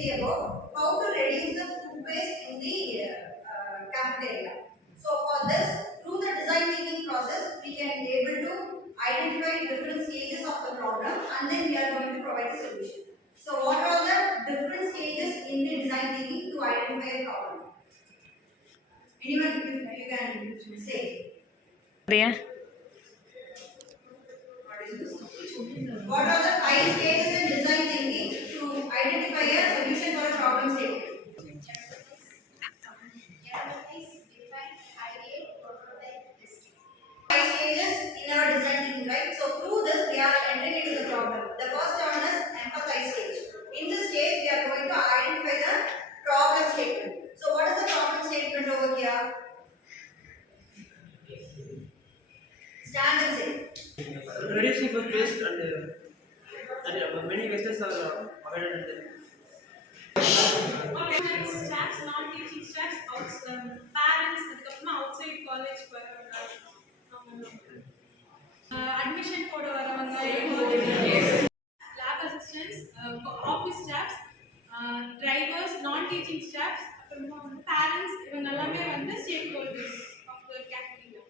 basically about how to reduce the food waste in the cafeteria. So for this, through the design thinking process, we can be able to identify different stages of the problem and then we are going to provide a solution. So what are the different stages in the design thinking to identify a problem? Anyone you can say. Yeah. What are the 5 stages in design thinking to identify a solution for a problem statement? Five stages in our design thinking, right? So through this we are entering into the problem. The first one is empathize stage. In this stage we are going to identify the problem statement. So what is the problem statement over here? Stand and say. Reducing food waste and many wastes are avoided. Staffs, non-teaching staffs, parents, outside college admission போட வரவங்க, lab assistants, office staffs, drivers, non-teaching staffs, parents, இவங்க எல்லாமே வந்து stakeholders of the cafeteria.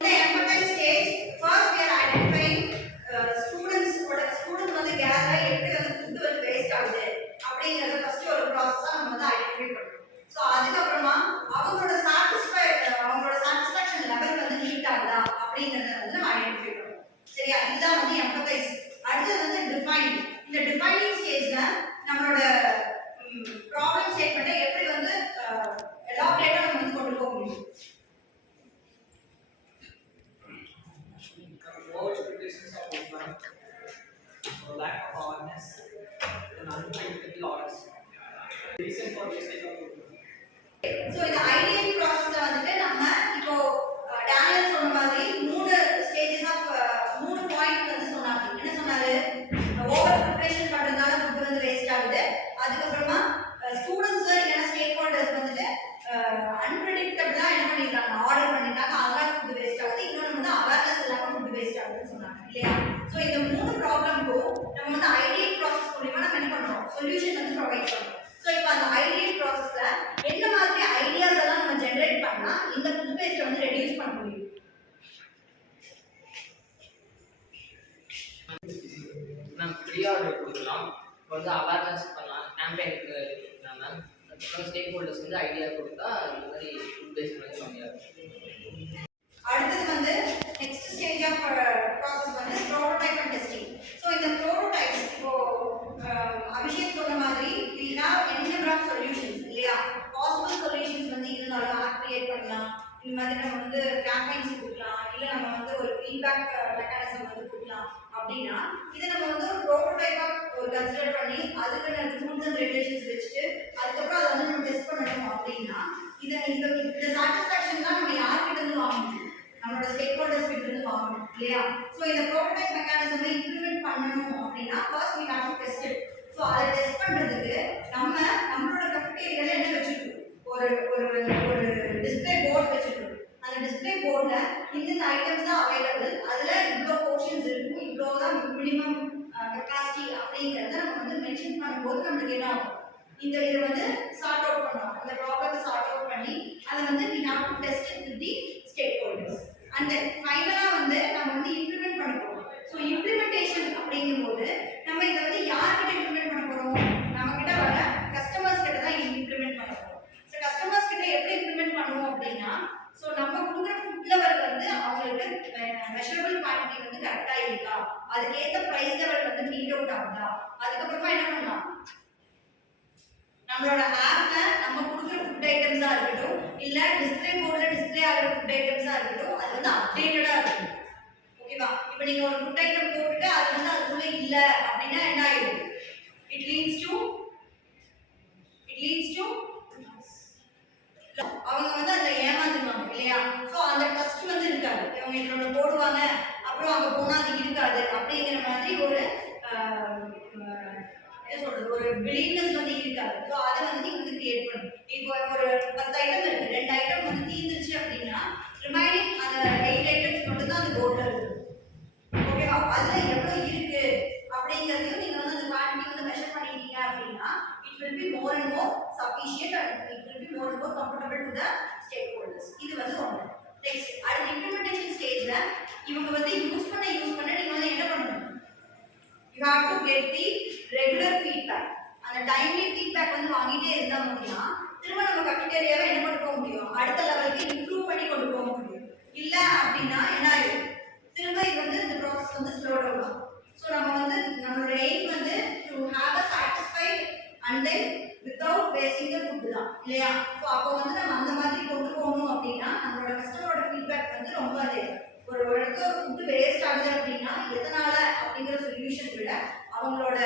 In the empathize stage, first we are identifying students வந்து கேரளா எப்படி வந்து food வந்து waste ஆகுது அப்படிங்கறத ஃபர்ஸ்ட் ஒரு ப்ராசஸா நம்ம வந்து ஐடென்டிஃபை பண்றோம். சோ அதுக்கு அப்புறமா அவங்களோட சாட்டிஸ்ஃபேக்ஷன் லெவல் வந்து மீட் ஆகுதா அப்படிங்கறத வந்து நம்ம ஐடென்டிஃபை பண்றோம். சரியா? இதுதான் வந்து empathize. அடுத்து வந்து define. இந்த டிஃபைனிங் ஸ்டேஜ்ல நம்மளோட ப்ராப்ளம் ஸ்டேட்மெண்ட்டை எப்படி வந்து எலாபரேட்டா நம்ம வந்து கொண்டு போக முடியும். Lack of awareness and unpredictable orders. Reason for wastage of food. So இந்த ஐடியல் ப்ராசஸ்ல வந்துட்டு நம்ம இப்போ டேனியல் சொன்ன மாதிரி மூணு ஸ்டேஜஸ் ஆஃப் மூணு பாயிண்ட் வந்து சொன்னாங்க. என்ன சொன்னாரு? ஓவர் ப்ரிப்பரேஷன் பண்றதுனால ஃபுட் வந்து வேஸ்ட் ஆகுது. அதுக்கு அப்புறமா ஸ்டூடண்ட்ஸ் இல்லைன்னா ஸ்டேக் ஹோல்டர்ஸ் வந்துட்டு அன்பிரெடிக்டபிளா என்ன பண்ணிருக்காங்க, ஆர்டர் பண்ணிருக்காங்க, அதனால ஃபுட் வேஸ்ட் ஆகுது. இன்னொன்று வந்து அவேர்னஸ் இல்லாம ஃபுட் வேஸ்ட் ஆகுதுன்னு சொன்னாங்க இல்லையா? ஸோ இந்த மூணு ப்ராப்ளம்க்கும் நம்ம வந்து ஐடியல் ப்ராசஸ் மூலியமா நம்ம என்ன பண்றோம், சொல்யூஷன் வந்து ப்ரொவைட் பண்றோம். ஸோ இப்போ அந்த ஐடியல் ப்ராசஸ்ல என்ன மாதிரி ஐடியாஸ் எல்லாம் நம்ம ஜெனரேட் பண்ணா இந்த ஃபுட் வேஸ்ட் வந்து ரெடியூஸ் பண்ண முடியும்? மேம் ப்ரீ ஆர்டர் கொடுக்கலாம், வந்து அவேர்னஸ் பண்ணலாம், கேம்பெயினுக்கு கொடுக்கலாம் மேம். அதுக்கப்புறம் ஸ்டேக் ஹோல்டர்ஸ் வந்து ஐடியா கொடுத்தா இந்த மாதிரி ஃபுட் வேஸ்ட் வந்து கம்மியாகும். அடுத்தது வந்து நெக்ஸ்ட் ஸ்டேஜ் ஆஃப் ப்ராசஸ் வந்து ப்ரோட்டோடைப் அண்ட் டெஸ்டிங். ஸோ இந்த ப்ரோட்டோடைப்ஸ் இப்போ அபிஷேக் சொன்ன மாதிரி we have n number of solutions இல்லையா? பாசிபிள் சொல்யூஷன்ஸ் வந்து இருந்தாலும் ஆப் கிரியேட் பண்ணலாம், இந்த மாதிரி நம்ம வந்து கேம்பெயின்ஸ் கொடுக்கலாம், இல்லை நம்ம வந்து ஒரு ஃபீட்பேக் மெக்கானிசம் வந்து கொடுக்கலாம். அப்படின்னா இதை நம்ம வந்து ஒரு ப்ரோட்டோடைப்பா ஒரு கன்சிடர் பண்ணி அதுக்கான ரூல்ஸ் அண்ட் ரெகுலேஷன்ஸ் வச்சுட்டு அதுக்கப்புறம் அதை வந்து நம்ம டெஸ்ட் பண்ணணும். அப்படின்னா இந்த சாட்டிஸ்ஃபேக்ஷன் தான் நம்ம யார்கிட்ட இருந்து வாங்கணும், நம்மளோட ஸ்டேக் ஹோல்டர்ஸ் கிட்ட இருந்து வாங்கணும் இல்லையா? ஸோ இந்த ப்ரோட்டோடைப் மெக்கானிசமை இம்ப்ளிமெண்ட் பண்ணணும் அப்படின்னா first we have to test it. So அதை டெஸ்ட் பண்றதுக்கு நம்மளோட கஃபெட்டேரியால என்ன வச்சிருக்கோம், ஒரு ஒரு டிஸ்ப்ளே போர்டு வச்சிருக்கோம். அந்த டிஸ்ப்ளே போர்டுல இந்த ஐட்டம்ஸ் தான் அவைலபிள், அதுல இவ்வளோ போர்ஷன்ஸ் இருக்கும், இவ்வளோ தான் மினிமம் கெப்பாசிட்டி அப்படிங்கிறத நம்ம வந்து மென்ஷன் பண்ணும்போது நம்மளுக்கு என்ன ஆகும், இதை வந்து சார்ட் அவுட் பண்ணலாம். அந்த ப்ராப்ளத்தை சார்ட் அவுட் பண்ணி அதை வந்து we have to test it with the stakeholders. And then ஃபைனலா வந்து நம்ம வந்து இம்ப்ளிமெண்ட் பண்ண போறோம். ஸோ இம்ப்ளிமெண்டேஷன் அப்படிங்கும்போது நம்ம இதை வந்து யார்கிட்ட இம்ப்ளிமெண்ட் பண்ண போறோம், நம்ம கிட்ட வர கஸ்டமர்ஸ் கிட்ட தான் இம்ப்ளிமெண்ட் பண்ண போறோம். ஸோ கஸ்டமர்ஸ் கிட்ட எப்படி இம்ப்ளிமெண்ட் பண்ணுவோம் அப்படின்னா, ஸோ நம்ம கொடுக்குற ஃபுட் லெவல் வந்து அவங்களுக்கு மெஷரபிள் குவான்டிட்டி வந்து கரெக்டா இருக்கா, அதுக்கேற்ற ப்ரைஸ் லெவல் வந்து மீட் அவுட் ஆகுதா, அதுக்கப்புறமா என்ன பண்ணலாம், நம்மளோட ஆப்ல நம்ம கொடுக்குற ஃபுட் ஐட்டம்ஸா இருக்கட்டும் இல்ல டிஸ்ப்ளே போர்டுல டிஸ்ப்ளே ஆகிற ஃபுட் ஐட்டம்ஸா இருக்கட்டும் அது வந்து அப்டேட்டடா இருக்கும். ஓகேவா? இப்போ நீங்க ஒரு ஃபுட் ஐட்டம் போட்டுட்டு அது வந்து அதுக்குள்ள இல்ல அப்படின்னா என்ன ஆயிடும், இட் லீட்ஸ் டு அவங்க வந்து அதுல ஏமாந்துருவாங்க இல்லையா? ஸோ அந்த ட்ரஸ்ட் வந்து இருக்காது, இவங்க இதோட போடுவாங்க அப்புறம் அங்க போனா அது இருக்காது அப்படிங்கிற மாதிரி ஒரு என்ன சொல்றது, ஒரு பிலீவ்னஸ் வந்து இருக்காது. ஸோ அதை வந்து நீங்க வந்து கிரியேட் பண்ணணும். இப்போ ஒரு 10 ஐட்டம் இருக்கு, 2 ஐட்டம் வந்து தீர்ந்துச்சு அப்படின்னா ரிமைனிங் அந்த 8 ஐட்டம்ஸ் மட்டும் தான் அந்த போர்டில் இருக்கு. ஓகேவா? அதுல எவ்வளவு இருக்கு அப்படிங்கிறதையும் நீங்க வந்து அந்த குவான்டிட்டி வந்து மெஷர் பண்ணிட்டீங்க அப்படின்னா it will be get the regular feedback. அந்த டைம்லி ஃபீட்பேக் வந்து வாங்கிட்டே இருந்தாங்க அப்படின்னா திரும்ப நம்ம கஃபிட்டேரியாவை என்ன கொண்டு போக முடியும், அடுத்த லெவலுக்கு இம்ப்ரூவ் பண்ணி கொண்டு போக முடியும். இல்லை அப்படின்னா என்ன ஆயிடும், திரும்ப இது வந்து இந்த ப்ராசஸ் வந்து ஸ்லோ டவுன் ஆகும். ஸோ நம்ம வந்து நம்மளோட எய்ம் வந்து to have a satisfied and then without wasting the food தான் இல்லையா. ஸோ அப்போ வந்து நம்ம அந்த மாதிரி கொண்டு போகணும் அப்படின்னா நம்மளோட கஸ்டமரோட ஃபீட்பேக் வந்து ரொம்ப அது ஒரு இடத்துல ஒரு ஃபுட்டு வேஸ்ட் ஆகுது அப்படின்னா எதனால அப்படிங்கிற சொல்யூஷன் விட அவங்களோட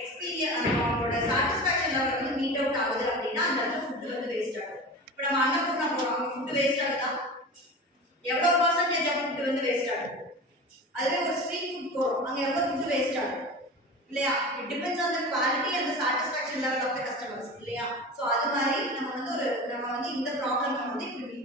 எக்ஸ்பீரியன்ஸ் அவங்களோட சாட்டிஸ்ஃபேக்ஷன் லெவல் வந்து மீட் அவுட் ஆகுது அப்படின்னா அந்த இடத்துல ஃபுட்டு வந்து வேஸ்ட் ஆகுது. இப்போ நம்ம அன்னபூர்ணா போகிறோம், அவங்க ஃபுட்டு வேஸ்ட் ஆகுதா, எவ்வளோ பர்சன்டேஜ் ஆஃப் ஃபுட்டு வந்து வேஸ்ட் ஆகுது. அதுவே ஒரு ஸ்ட்ரீட் ஃபுட் போகிறோம், அங்கே எவ்வளோ ஃபுட்டு வேஸ்ட் ஆகுது இல்லையா. It depends on the quality and the satisfaction level of the customers இல்லையா. ஸோ அது மாதிரி நம்ம வந்து இந்த ப்ராப்ளம் வந்து இப்படி